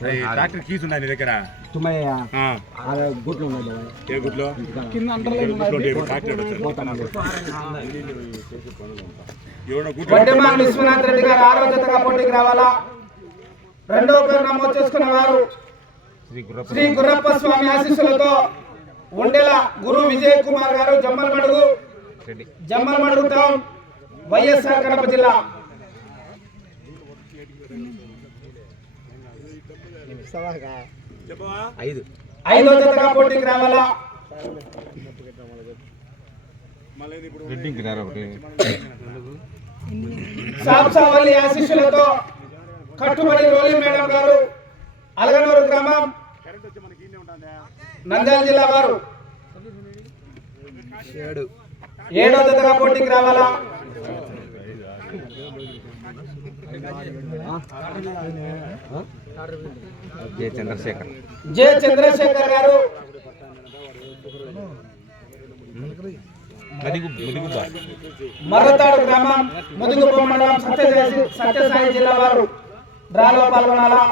Tractor keys ఉన్నాయి నీ దగ్గర? గుట్లు ఉన్నాయి. ఏ గుట్లో? వడ్డెమాన విశ్వనాథ్ రెడ్డి గారు 6వ జతగా పోటీకి రావాలా. 2వ పేరు నమోదు చేసుకున్న వారు శ్రీ గుర్రప్ప స్వామి ఆశీస్సులతో ఉండెల గురు విజయ్ కుమార్ గారు, జమ్మలమడుగు టౌన్, వైఎస్ఆర్ కడప జిల్లా. 5వ జతగా పోటీకి రావాలా. సాప్సావల్లి ఆశీస్సులతో కట్టుబడి రోలి మేడం గారు, అలగనూరు గ్రామం, నంద్యాల జిల్లా వారు 7వ జతగా పోటీకి రావాలా. జె చంద్రశేఖర్ గారు, మర్రతాడు గ్రామం, ముదుగుప్ప మండలం, సత్యసాయి జిల్లా వారు డ్రాలో పాల్గొనాలా.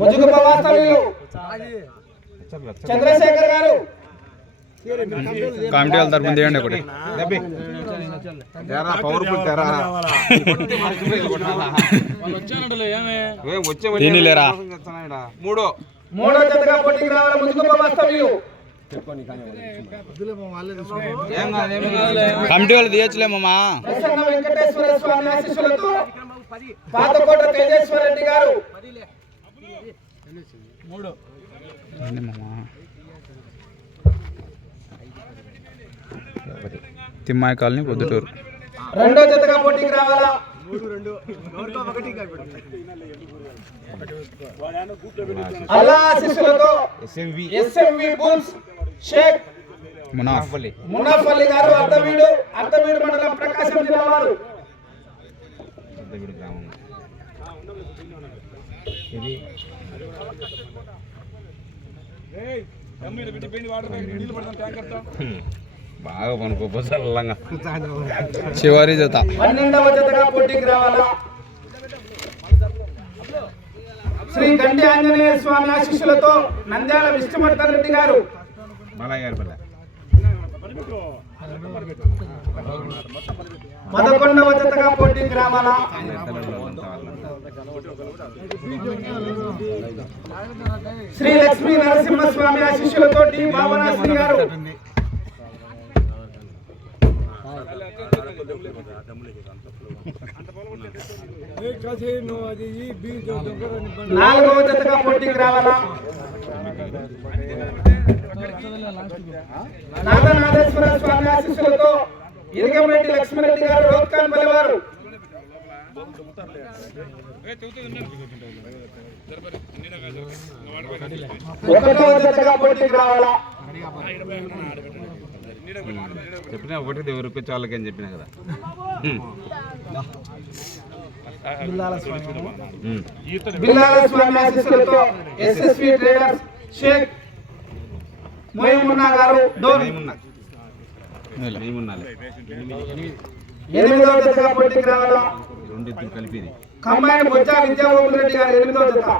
ముదుగుప్ప వాస్తవ్యులు చంద్రశేఖర్ గారు, కమిటీ వాళ్ళ తరపున తీయండి ఒకటి. లేరా 3వ జతగా పోటీకి రావాలా. ముదుగుప్ప వాస్తవ్యులు కమిటీ వాళ్ళు తీయచ్చులేమమ్మా. ప్రసన్న వెంకటేశ్వర స్వామి ఆశీస్సులతో పాతకోట తేజేశ్వర రెడ్డి గారు, తిమ్మాయి కాలనీ, పొద్దుటూరు. 2వ జతగా పోటీకి రావాలా. అల్లా ఆశీస్సులతో ఎస్ఎంవి బుల్స్ షేక్ మునాఫ్ అలీ గారు, అర్ధవీడు మండలం, ప్రకాశం జిల్లా వారు. బాగా పనుకోపోసల్లంగా చివరి జత. 12వ జతగా పోటీకి రావాలా. శ్రీ గండి ఆంజనేయ స్వామి ఆశీస్సులతో నంద్యాల విష్ణువర్ధన్ రెడ్డి గారు, 11వ జతగా పోటీకి రావాలా. శ్రీ లక్ష్మీ నరసింహస్వామి ఆశీస్సులతో డి భావనాశ్రీ గారు, 4వ జతగా పోటీకి రావాలా. నాగనాథేశ్వర స్వామి ఆశీస్సులతో ఇరగంరెడ్డి లక్ష్మీరెడ్డి గారు, రోత్కాన్పల్లి వారు. 1వ జతగా పోటీకి రావాలా. చెప్పినా ఒకటి ఎవరికి వాళ్ళకని చెప్పినా కదా. బిల్లాల స్వామి ఆశీస్సులతో ఎస్ఎస్వి ట్రేడర్స్ షేక్ మొయిమున్నా గారు, డోన్. 8వ జతగా పోటీకి రావాలా. కలిపి కంబైన్ బొజ్జా విద్యామోహన్ రెడ్డి గారు, 8వ జత.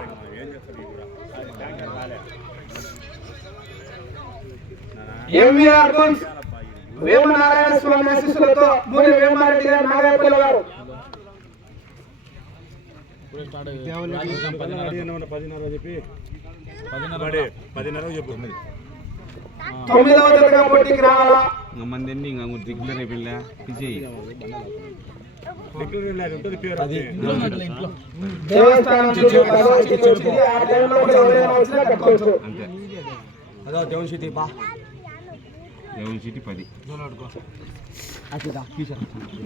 ఎంవీఆర్ బుల్స్ వేమనారాయణ స్వామి ఆశీస్సులతో మూరి వేమారెడ్డి గారు, నాగాయపల్లి వారు. 9వ జతగా పోటీకి రావాలా. దేవస్థానం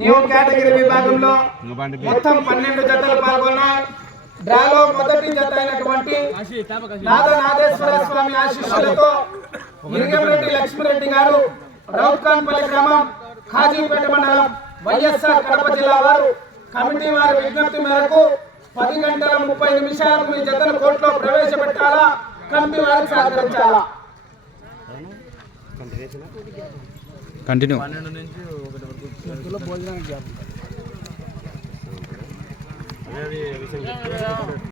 న్యూ కేటగిరీ విభాగంలో మొత్తం 12 జతలు పాల్గొన్నాయి. డ్రాలో మొదటి జత అయినటువంటి నాగనాథేశ్వర స్వామి ఆశీస్సులతో ఇరగంరెడ్డి లక్ష్మీరెడ్డి గారు, రౌత్కాన్పల్లి గ్రామం, ఖాజీపేట మండలం, వైఎస్ఆర్ కడప జిల్లా వారు. కమిటీ వారి విజ్ఞప్తి మేరకు 10 గంటల 30 నిమిషాలకు ఈ జతను కోర్టులో ప్రవేశపెట్టాలా, కమిటీ వారికి సహకరించాలా. కంటిన్యూ. అనేది విషయం చెప్తే